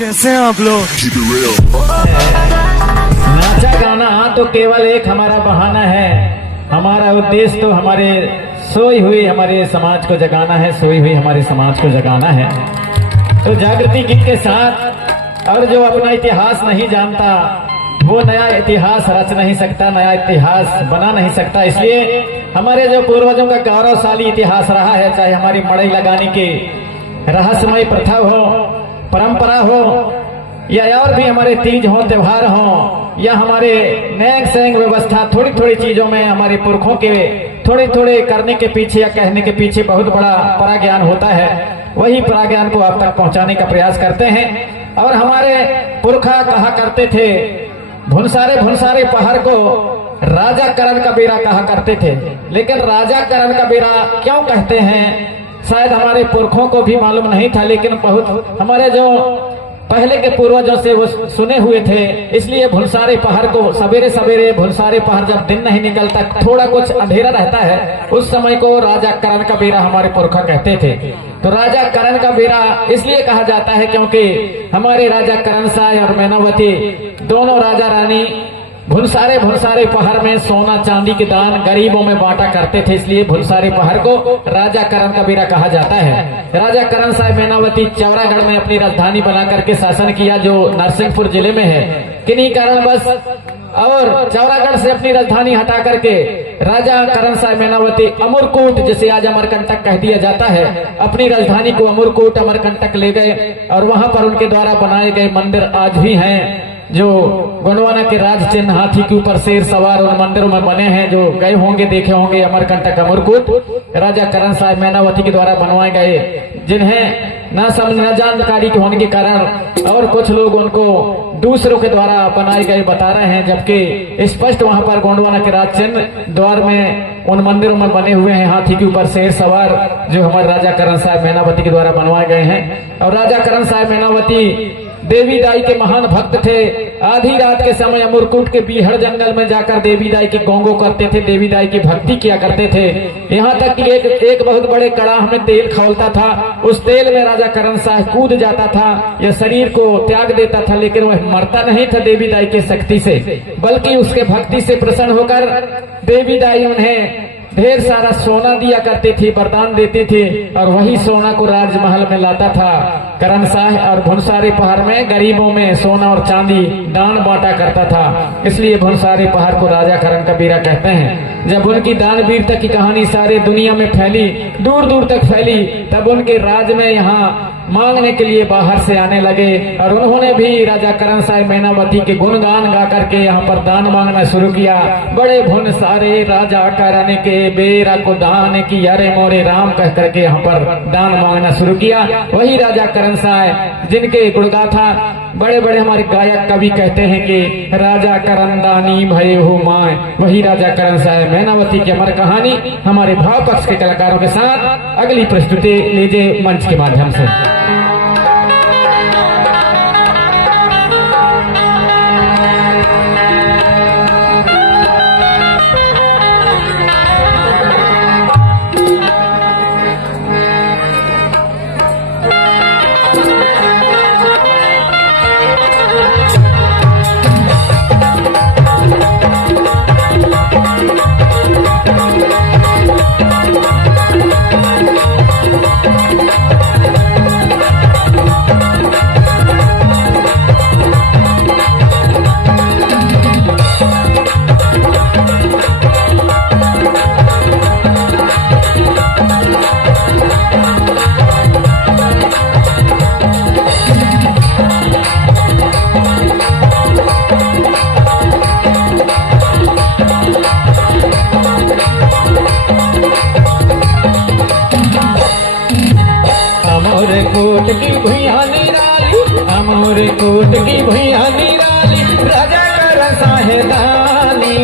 कैसे हैं आप लोग? नाचा गाना तो केवल एक हमारा बहाना है। हमारा उद्देश्य तो हमारे सोई हुई हमारे समाज को जगाना है, सोई हुई हमारे समाज को जगाना है। तो जागृति गीत के साथ, और जो अपना इतिहास नहीं जानता वो नया इतिहास रच नहीं सकता, नया इतिहास बना नहीं सकता। इसलिए हमारे जो पूर्वजों का गौरवशाली इतिहास रहा है, चाहे हमारी मड़ई लगाने की रहस्यमय प्रथा हो, परंपरा हो, या और भी हमारे तीज हो, त्योहार हो, या हमारे नैंग सैंग व्यवस्था, थोड़ी थोड़ी चीजों में हमारे पुरखों के थोड़े थोड़े करने के पीछे या कहने के पीछे बहुत बड़ा पराज्ञान होता है। वही पराज्ञान को आप तक पहुंचाने का प्रयास करते हैं। और हमारे पुरखा कहा करते थे, भुनसारे भुनसारे पहाड़ को राजा करण का बेरा कहा करते थे। लेकिन राजा करण का बेरा क्यों कहते हैं, शायद हमारे पुरखों को भी मालूम नहीं था, लेकिन बहुत हमारे जो पहले के पूर्वजों से वो सुने हुए थे। इसलिए भुनसारे पहाड़ को सवेरे सवेरे, भुनसारे पहाड़ जब दिन नहीं निकलता, थोड़ा कुछ अंधेरा रहता है, उस समय को राजा करण का बेरा हमारे पुरखा कहते थे। तो राजा करण का बेरा इसलिए कहा जाता है क्योंकि हमारे राजा करण साय और मैनावती दोनों राजा रानी भुनसारे भुनसारे पहाड़ में सोना चांदी के दान गरीबों में बांटा करते थे। इसलिए भुनसारे पहाड़ को राजा करण का बेरा कहा जाता है। राजा करण साहब मैनावती चौरागढ़ में अपनी राजधानी बना करके शासन किया, जो नरसिंहपुर जिले में है। किन्हीं कारणवश और चौरागढ़ से अपनी राजधानी हटा करके राजा करण साहब मैनावती अमरकोट, जिसे आज अमरकंटक कह दिया जाता है, अपनी राजधानी को अमरकोट अमरकंटक ले गए। और वहां पर उनके द्वारा बनाए गए मंदिर आज भी हैं, जो गोंडवाना के राज चिन्ह हाथी के ऊपर शेर सवार उन मंदिरों में बने हैं, जो गए होंगे देखे होंगे। अमरकंटक अमरकोट राजा करण साहब मैनावती के द्वारा बनवाए गए, जिन्हें न जानकारी होने के कारण और कुछ लोग उनको दूसरों के द्वारा बनाए गए बता रहे हैं, जबकि स्पष्ट वहां पर गोंडवाना के राज चिन्ह द्वार में उन मंदिरों में बने हुए हैं हाथी के ऊपर शेर सवार, जो हमारे राजा करण साहब मैनावती के द्वारा बनवाए गए हैं। और राजा करण साहब मैनावती देवी दाई के महान भक्त थे। आधी रात के समय अमरकोट के बीहड़ जंगल में जाकर देवी दाई की गोंगो करते थे, देवी दाई की भक्ति किया करते थे। यहाँ तक कि एक बहुत बड़े कड़ाह में तेल खौलता था, उस तेल में राजा करण साहब कूद जाता था या शरीर को त्याग देता था, लेकिन वह मरता नहीं था देवी दाई की शक्ति से, बल्कि उसके भक्ति से प्रसन्न होकर देवी दाई उन्हें ढेर सारा सोना दिया करती थी, वरदान देती थी। और वही सोना को राजमहल में लाता था करण साह, और भुनसारे पहाड़ में गरीबों में सोना और चांदी दान बांटा करता था। इसलिए भुनसारे पहाड़ को राजा करण का बेरा कहते हैं। जब उनकी दान वीरता की कहानी सारे दुनिया में फैली, दूर दूर तक फैली, तब उनके राज में यहाँ मांगने के लिए बाहर से आने लगे। और उन्होंने भी राजा करण साहब मैनावती के गुणगान गा करके यहाँ पर दान मांगना शुरू किया। बड़े भुनसारे राजा करण के बेरा को दान की, अरे मोरे राम कह करके यहाँ पर दान मांगना शुरू किया। वही राजा करण साहब जिनके गुणगाथा बड़े बड़े हमारे गायक कवि कहते हैं कि राजा करण दानी भय हो माए, वही राजा करण साहब मैनावती की अमर कहानी हमारे भाव पक्ष के कलाकारों के साथ अगली प्रस्तुति लीजिए मंच के माध्यम से। कोट की भुइया निराली, अमर कोट की भुइया निराली, राजा करण साहेबानी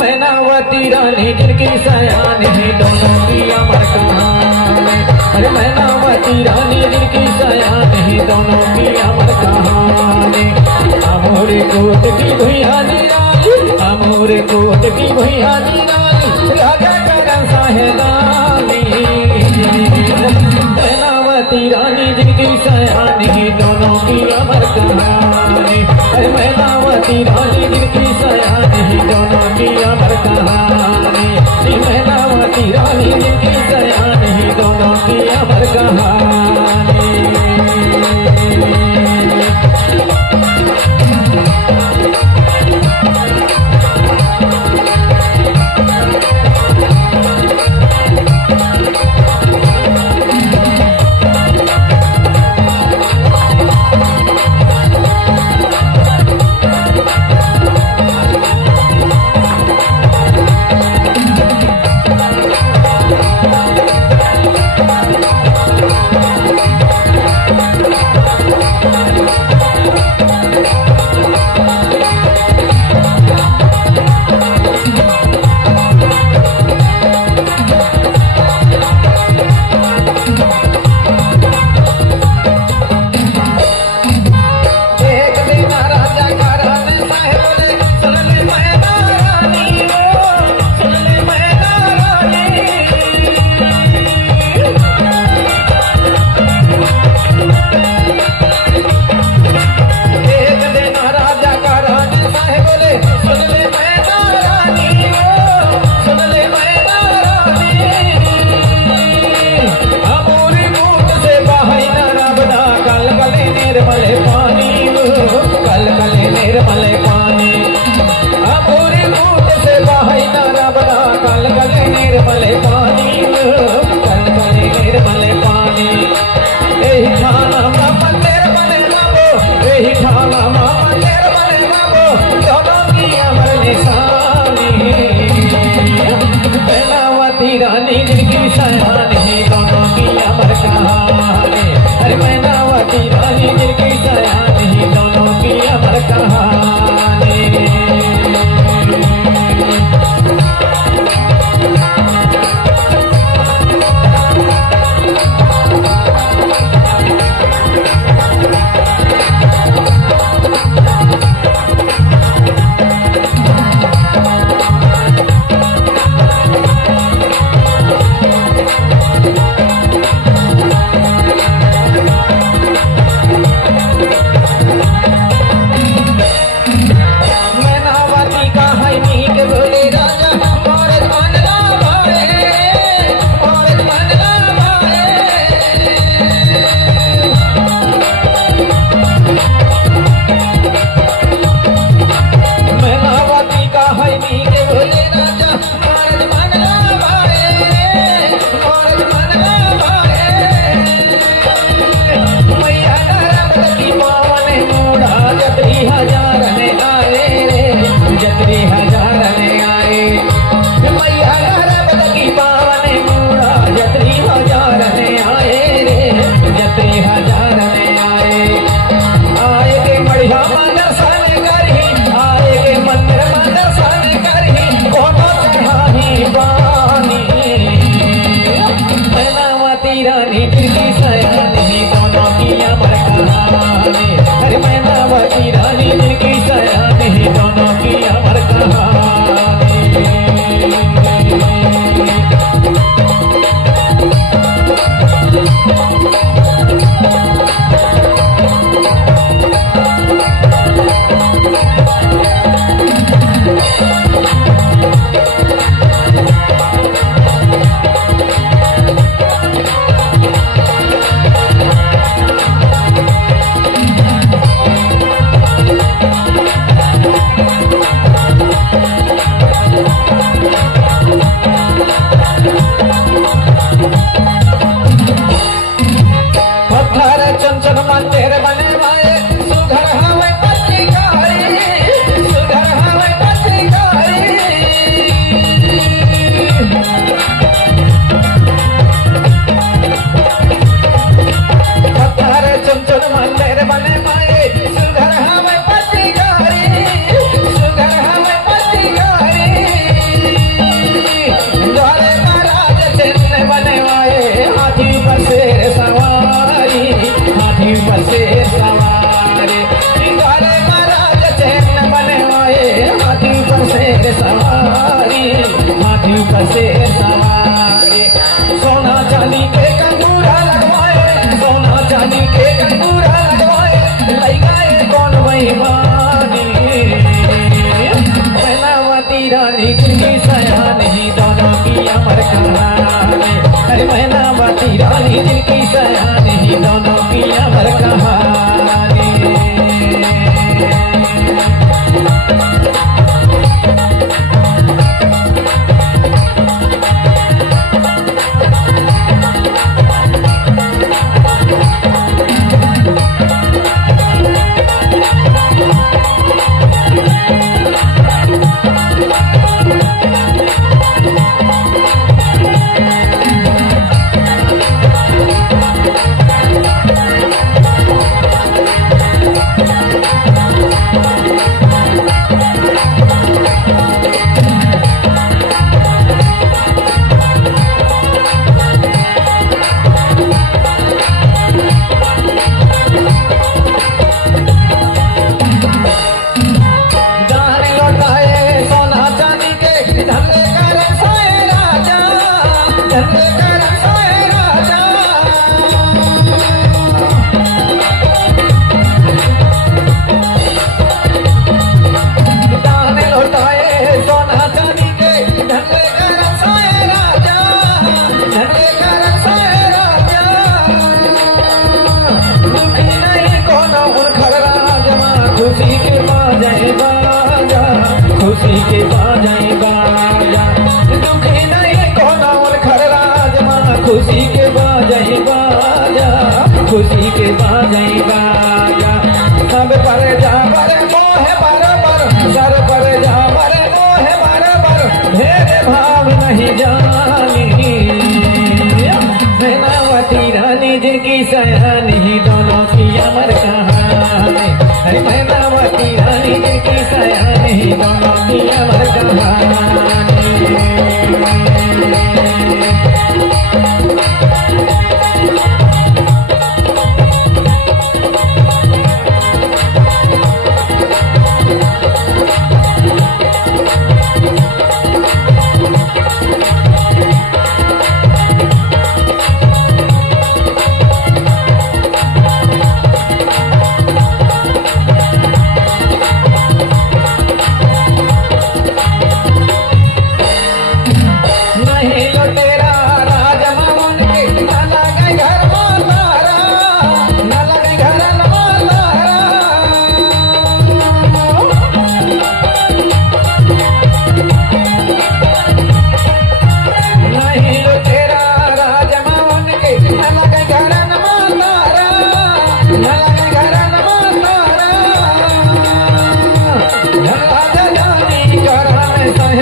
मैनावती रानी जिनकी सयान है, दोनों की अमर कहानी। अरे मैनावती रानी जिनकी सयान है, दोनों की अमर कहानी। अमर कोट की भुइया निराली, अमर कोट की भुइया निराली, राजा करण साहेबानी मैनावती रानी जिनकी सयानी दोनों की अमर कहानी। अरे मैनावती रानी जिनकी सयानी दोनों की अमर कहानी। मैनावती रानी जिनकी सयानी दोनों की अमर कहानी। रानी जिनकी सयानी दोनों की अमर कहानी। अरे मैनावती रानी जिनकी सयानी दोनों की अमर कहानी। सोना चांदी के कंगूरा लगवाए, सोना चांदी के खुशी के बाजाई बाजा, दुखी नहीं कोना और खरराज माँ खुशी के बाजाई बाजा, खुशी के बाजाई बाजा। सब पर जा पर मोह बराबर, सर पर जा पर मोह बराबर, भेद भाव नहीं जानी। मैनावती रानी जिनकी सयानी, दोनों की अमर कहानी। अरे मैनावती रानी जिनकी सयानी, दोनों की अमर कहानी।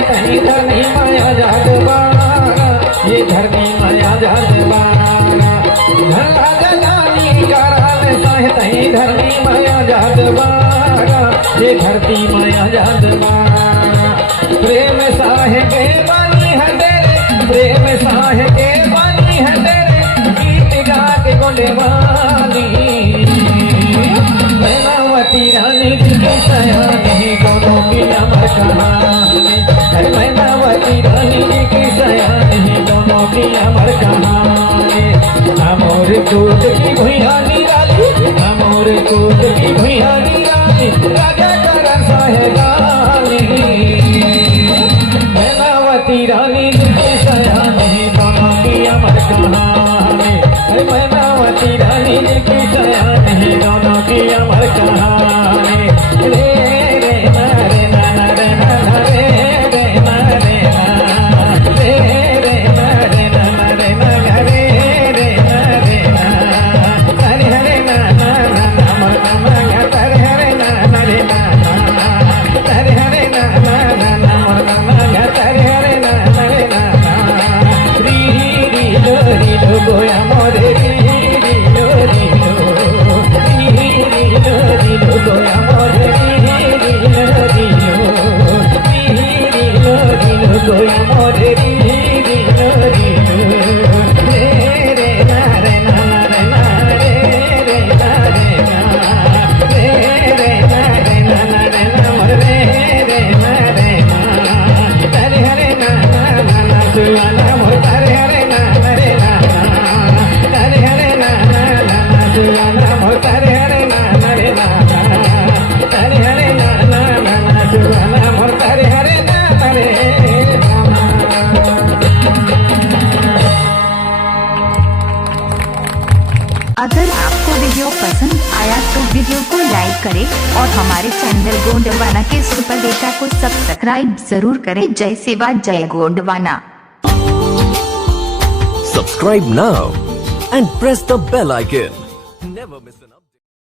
कहीं धरनी माया जादवाना, ये धरनी माया जादवाना, धरनी कराने साहे कहीं धरनी माया जादवाना, ये धरती माया जादवाना। प्रेम साहे के बानी है तेरे, प्रेम साहे के बानी है तेरे, गीत गा के गोलेवानी। मैनावती रानी की सयानी, दोनों की अमर कहानी। मैनावती रानी की सयानी, दोनों की अमर कहानी। अमोर दूध की भुइया निराली, अमोर दूध की भुइया निराली, राजा करण साहेबानी। मैनावती रानी की सयानी, दोनों की अमर कहानी। मैनावती रानी की सयानी, दोनों की अमर कहानी। रे रे ना रे ना ना रे ना ना रे रे ना रे ना रे रे ना रे ना ना रे ना ना रे रे ना रे ना हरे हरे ना ना ना ना मोर कमंगा हरे हरे ना ना रे ना ना हरे हरे ना ना ना ना मोर कमंगा हरे हरे ना ना रे ना ना री री लो गोया मोरे री री लो गोया मोरे गोया मोरे री री लो रे रे ना रे ना ना रे ना रे रे ना रे ना रे रे ना रे ना ना रे ना मोर रे रे ना रे ना हरे हरे ना ना ना ना सुवाना मोर हरे हरे ना ना रे ना हरे हरे ना ना ना ना सुवाना मोर हरे हरे ना ना रे ना हरे हरे ना ना ना ना सुवाना मोर हरे हरे ना ना रे। अगर आपको वीडियो पसंद आया तो वीडियो को लाइक करें और हमारे चैनल गोंडवाना के सुपर डेटा को सब्सक्राइब जरूर करें। जय सेवा जय Gondwana. Subscribe now and press the bell icon. Never miss